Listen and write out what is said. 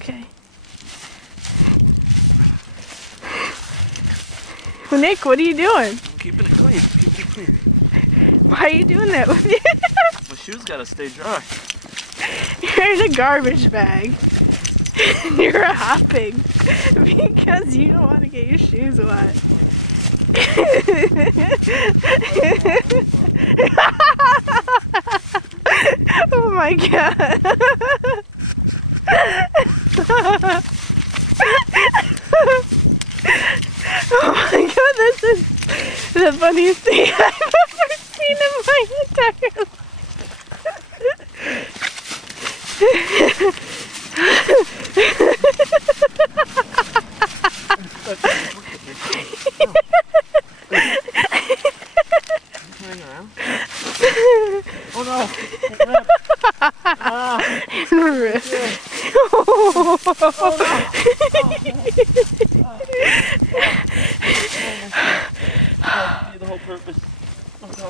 Okay. Well, Nick, what are you doing? I'm keeping it clean. Keeping it clean. Why are you doing that with me? My shoes gotta stay dry. You're in a garbage bag. You're hopping because you don't want to get your shoes wet. Oh my god. Oh my god, this is the funniest thing I've ever seen in my entire life. Oh no! The whole purpose. Oh no.